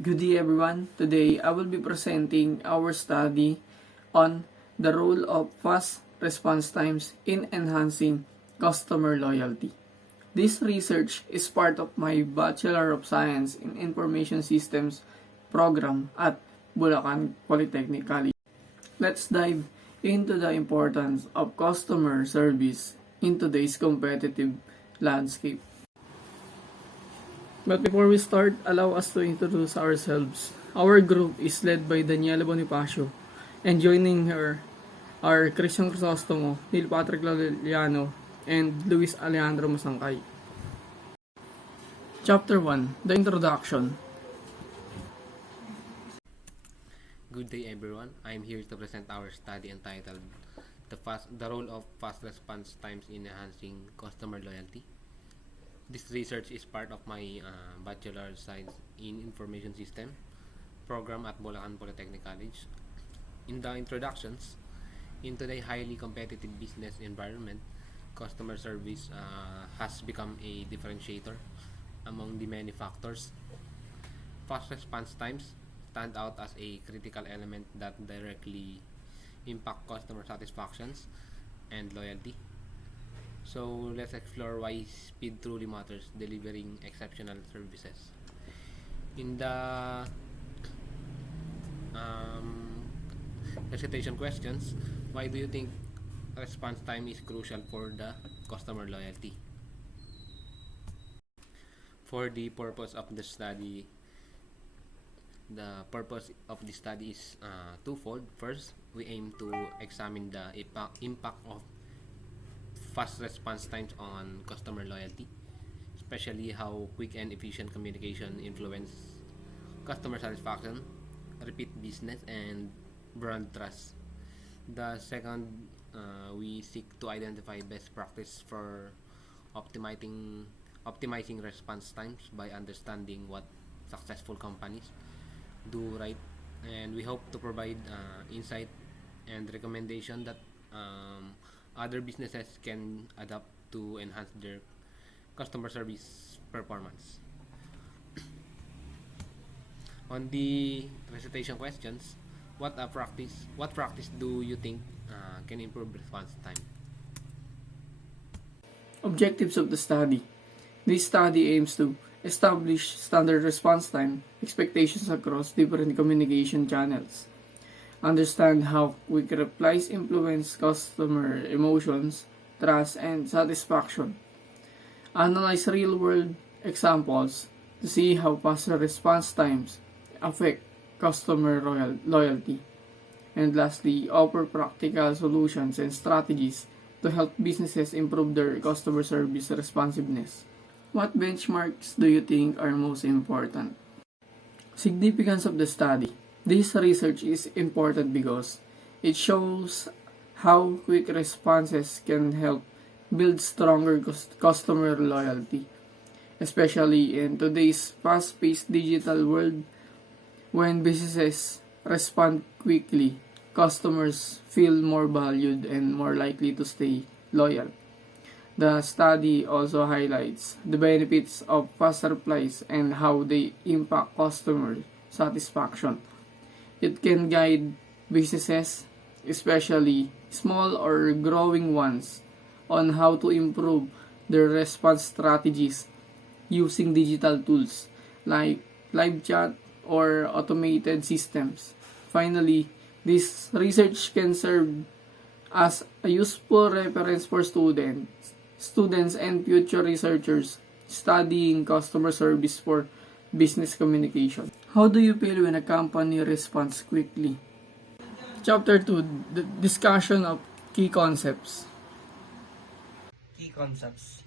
Good day everyone. Today I will be presenting our study on the role of fast response times in enhancing customer loyalty. This research is part of my Bachelor of Science in Information Systems program at Bulacan Polytechnic College. Let's dive into the importance of customer service in today's competitive landscape. But before we start, allow us to introduce ourselves. Our group is led by Daniela Bonifacio, and joining her are Christian Crisostomo, Neil Patrick Laliano, and Luis Alejandro Masangkay. Chapter 1, The Introduction. Good day everyone. I am here to present our study entitled The Role of Fast Response Times in Enhancing Customer Loyalty. This research is part of my Bachelor of Science in Information System program at Bulacan Polytechnic College. In the introductions, in today's highly competitive business environment, customer service has become a differentiator among the many factors. Fast response times stand out as a critical element that directly impact customer satisfactions and loyalty. So let's explore why speed truly matters, delivering exceptional services. In the recitation questions, why do you think response time is crucial for the customer loyalty? For the purpose of the study, is twofold. First, we aim to examine the impact of fast response times on customer loyalty, especially how quick and efficient communication influence customer satisfaction, repeat business, and brand trust. The second, we seek to identify best practice for optimizing response times by understanding what successful companies do right, and we hope to provide insight and recommendation that other businesses can adapt to enhance their customer service performance. On the recitation questions, what practice do you think can improve response time? Objectives of the study. This study aims to establish standard response time expectations across different communication channels, understand how quick replies influence customer emotions, trust, and satisfaction, analyze real-world examples to see how faster response times affect customer loyalty, and lastly, offer practical solutions and strategies to help businesses improve their customer service responsiveness. What benchmarks do you think are most important? Significance of the study. This research is important because it shows how quick responses can help build stronger customer loyalty, especially in today's fast-paced digital world. When businesses respond quickly, customers feel more valued and more likely to stay loyal. The study also highlights the benefits of fast replies and how they impact customer satisfaction. It can guide businesses, especially small or growing ones, on how to improve their response strategies using digital tools like live chat or automated systems. Finally, this research can serve as a useful reference for students and future researchers studying customer service for business communication. How do you feel when a company responds quickly? Chapter 2, the discussion of key concepts. Key concepts.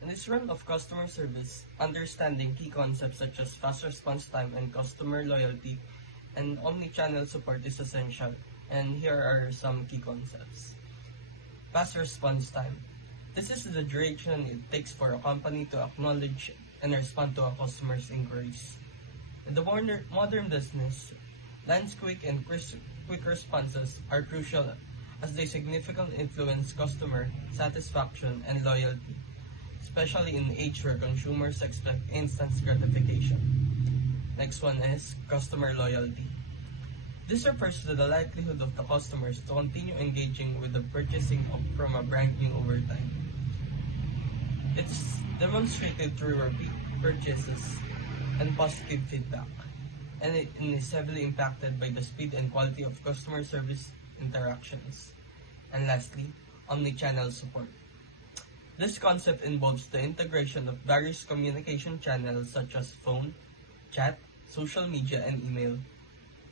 In this realm of customer service, understanding key concepts such as fast response time and customer loyalty and omni-channel support is essential, and here are some key concepts. Fast response time. This is the duration it takes for a company to acknowledge and respond to a customer's inquiries. In the modern business, Land's quick and quick responses are crucial as they significantly influence customer satisfaction and loyalty, especially in an age where consumers expect instant gratification. Next one is customer loyalty. This refers to the likelihood of the customers to continue engaging with the purchasing from a brand new over time. It's demonstrated through repeat purchases and positive feedback, and it is heavily impacted by the speed and quality of customer service interactions. And lastly, omnichannel support. This concept involves the integration of various communication channels such as phone, chat, social media, and email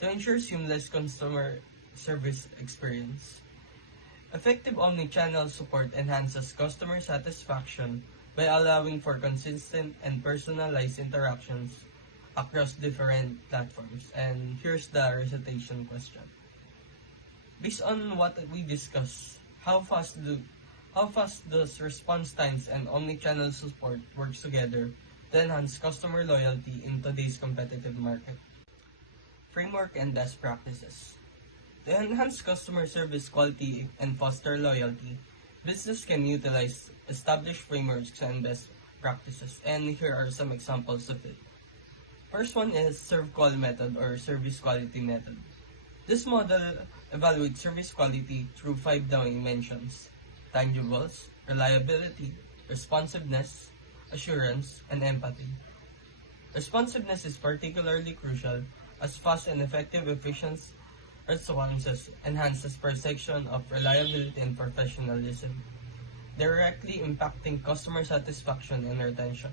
to ensure seamless customer service experience. Effective omnichannel support enhances customer satisfaction by allowing for consistent and personalized interactions across different platforms. And here's the recitation question. Based on what we discussed, how fast does response times and omnichannel support works together to enhance customer loyalty in today's competitive market? Framework and best practices. To enhance customer service quality and foster loyalty, business can utilize established frameworks and best practices, and here are some examples of it. First one is serve call method or service quality method. This model evaluates service quality through 5 dimensions: tangibles, reliability, responsiveness, assurance, and empathy. Responsiveness is particularly crucial as fast and effective efficient responses enhances perception of reliability and professionalism, directly impacting customer satisfaction and retention.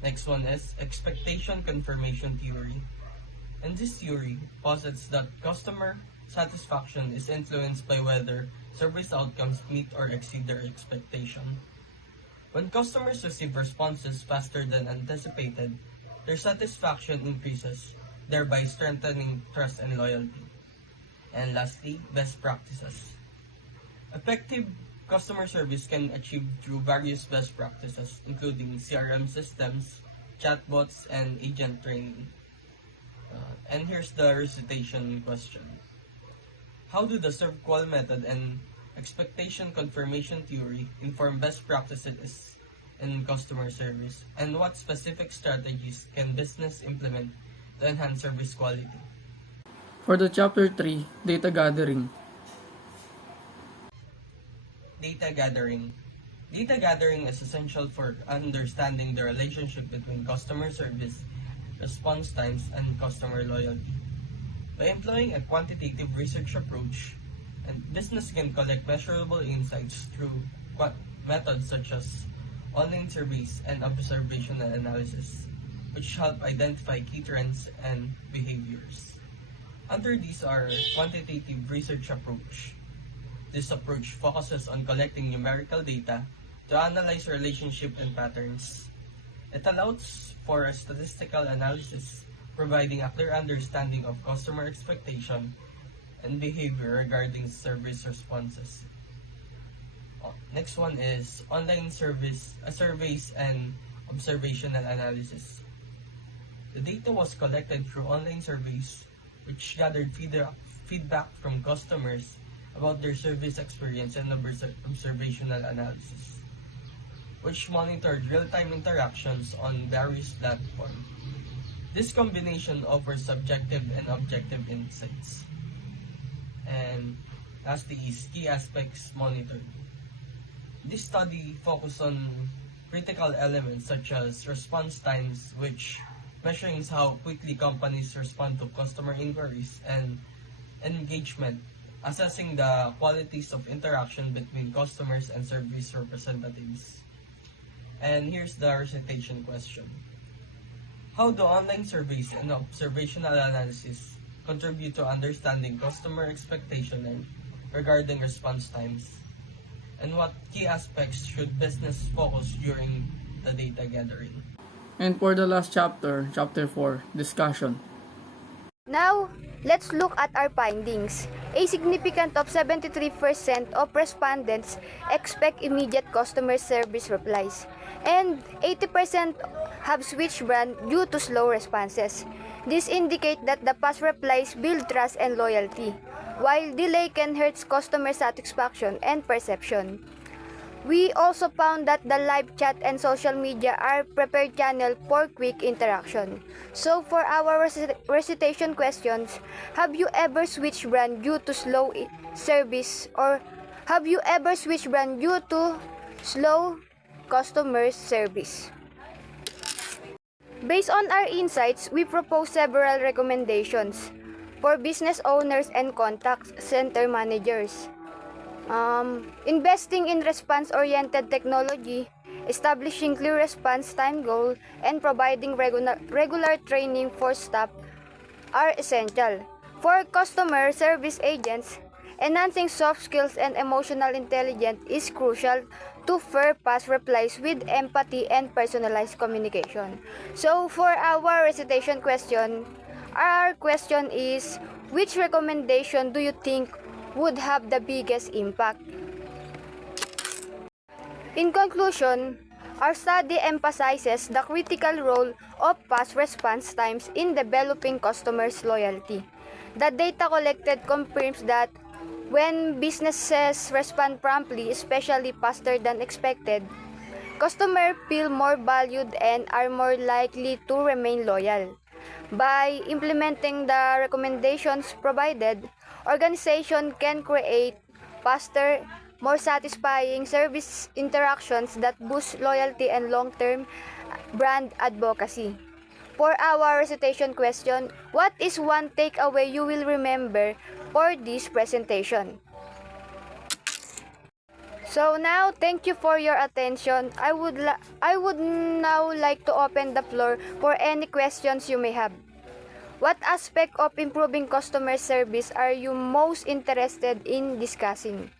Next one is expectation confirmation theory. And this theory posits that customer satisfaction is influenced by whether service outcomes meet or exceed their expectation. When customers receive responses faster than anticipated, their satisfaction increases, thereby strengthening trust and loyalty. And lastly, best practices. Effective customer service can achieve through various best practices, including CRM systems, chatbots, and agent training. And here's the recitation question. How do the serve call method and expectation confirmation theory inform best practices in customer service? And what specific strategies can business implement to enhance service quality? For the chapter 3, data gathering. Data gathering. Data gathering is essential for understanding the relationship between customer service, response times, and customer loyalty. By employing a quantitative research approach, and business can collect measurable insights through methods such as online surveys and observational analysis, which help identify key trends and behaviors. Under these are quantitative research approach. This approach focuses on collecting numerical data to analyze relationships and patterns. It allows for a statistical analysis, providing a clear understanding of customer expectation and behavior regarding service responses. Next one is online surveys and observational analysis. The data was collected through online surveys, which gathered feedback from customers about their service experience and observational analysis, which monitored real-time interactions on various platforms. This combination offers subjective and objective insights. And lastly is key aspects monitored. This study focused on critical elements such as response times, which measuring how quickly companies respond to customer inquiries, and engagement, assessing the qualities of interaction between customers and service representatives. And here's the recitation question. How do online surveys and observational analysis contribute to understanding customer expectation and regarding response times? And what key aspects should business focus during the data gathering? And for the last chapter, chapter 4, discussion. Now, let's look at our findings. A significant of 73% of respondents expect immediate customer service replies, and 80% have switched brand due to slow responses. This indicates that the fast replies build trust and loyalty, while delay can hurt customer satisfaction and perception. We also found that the live chat and social media are prepared channel for quick interaction. So for our recitation questions, have you ever switched brand due to slow service, or have you ever switched brand due to slow customer service? Based on our insights, we propose several recommendations for business owners and contact center managers. Investing in response-oriented technology, establishing clear response time goal, and providing regular training for staff are essential. For customer service agents, enhancing soft skills and emotional intelligence is crucial to fair fast replies with empathy and personalized communication. So for our recitation question, our question is, which recommendation do you think would have the biggest impact? In conclusion, our study emphasizes the critical role of fast response times in developing customers' loyalty. The data collected confirms that when businesses respond promptly, especially faster than expected, customers feel more valued and are more likely to remain loyal. By implementing the recommendations provided, organization can create faster, more satisfying service interactions that boost loyalty and long-term brand advocacy. For our recitation question, what is one takeaway you will remember for this presentation? So now, thank you for your attention. I would now like to open the floor for any questions you may have. What aspect of improving customer service are you most interested in discussing?